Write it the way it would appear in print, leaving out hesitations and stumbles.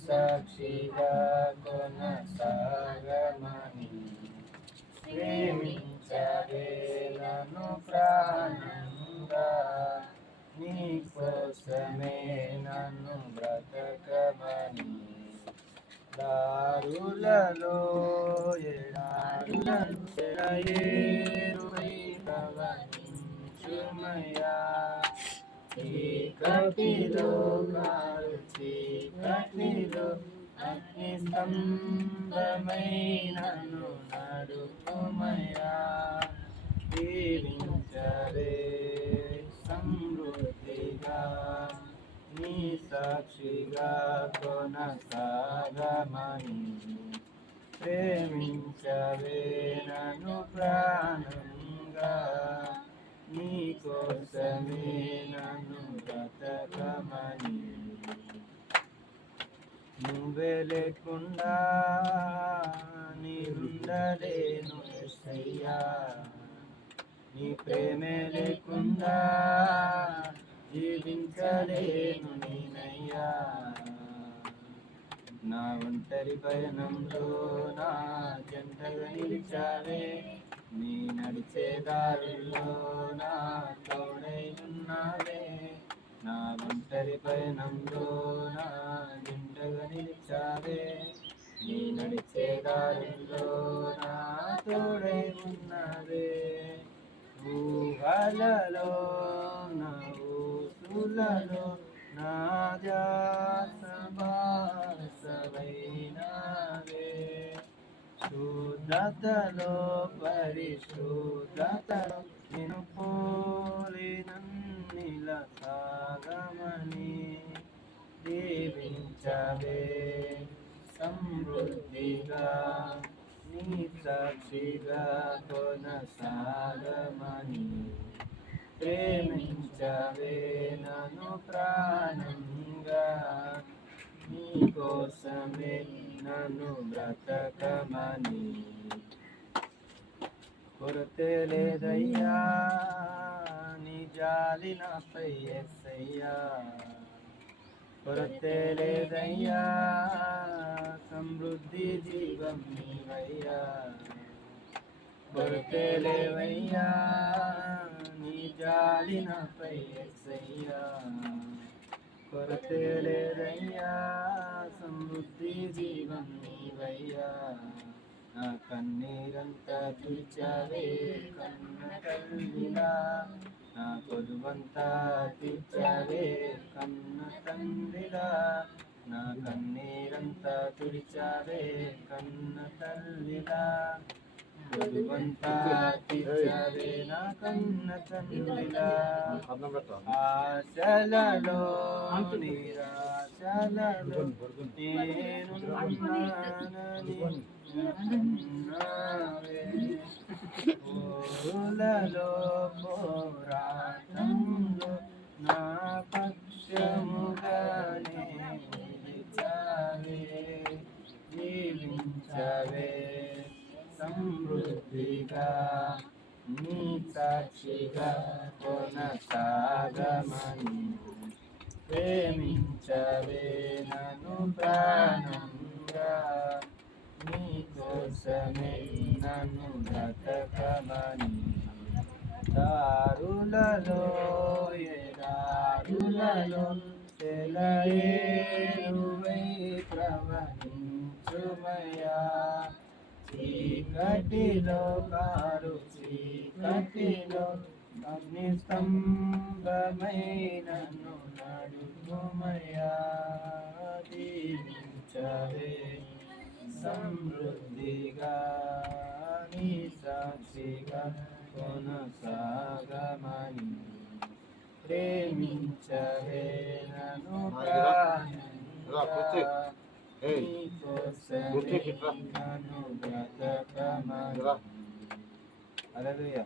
సాక్షిగా కొనసాగమని ప్రేమించవే నన్ను ప్రాణంగా నీ కోసమే నన్ను బ్రతకమని దారులలో ఎడారులను సెలయేరువై ప్రవహించుమయ్యా చీకటిలో కారు చీకటిలో అగ్ని స్తంభమై నన్ను నడుపుమయ్యా దీవించవే సమృద్ధిగా నీ సాక్షిగా కొనసాగమని ప్రేమించవే నన్ను ప్రాణంగా నీ కోసమే నన్ను బ్రతకమని నువ్వే లేకుండా నీవుండలేను యేసయ్యా నీ ప్రేమే లేకుండా జీవించలేను నేనయ్యా నా ఒంటరి పయనంలో నా జంటగా నిలిచావే నీ నడిచే దారుల్లో నా తోడై ఉన్నావే నా ఒంటరి పయనంలో నా జంటగా నిలిచావే నీ నడిచే దారుల్లో నా తోడై ఉన్నావే ఊహలలో నా ఊసులలో నా ధ్యాస బాసవైనావే శుద్ధతలో పరిశుద్ధతలో నిన్ను పోలి నన్నిల సాగమని దీవించవే సమృద్ధిగా నీ సాక్షిగా కొనసాగమని ప్రేమించవే నన్ను ప్రాణంగా నీ కోసమే నన్ను బ్రతకమని కొరతే లేదయ్యా నీ జాలి నాపై యేసయ్యా కొరతే లేదయ్యా సమృద్ధి జీవం నీవయ్యా కొరతే లేవయ్యా నీ జాలి నాపై యేసయ్యా కొరతే లేదయ్యా సమృద్ధి జీవం నీవయ్యా నా కన్నీరంతా తుడిచావే కన్న తల్లిలా నా కొలువంతా తీర్చావే కన్న తండ్రిలా నా కన్నీరంతా తుడిచావే కన్న తల్లిలా కొలువంతా తీర్చావే నా కన్న తండ్రిలా ఆశలలో నిరాశలలో నేనున్నానని ఉన్నావే పోరులలో పోరాటంలో నా పక్షముగానే నిలిచావే జీవించవే సమృద్ధిగా నీ సాక్షిగా కొనసాగమని ప్రేమించవే నన్ను ప్రాణంగా నీ కోసమే నన్ను బ్రతకమని దారులలో ఎడారులలో సెలయేరువై ప్రవహించుమయ్యా చీకటిలో కారు చీకటిలో అగ్ని స్తంభమై నన్ను నడుపుమయ్యా దీవించవే సమృద్ధిగా నీ సాక్షిగా కొనసాగమని ప్రేమించవే నన్ను ప్రాణంగా నీ కోసమే నన్ను బ్రతకమని హల్లెలూయా.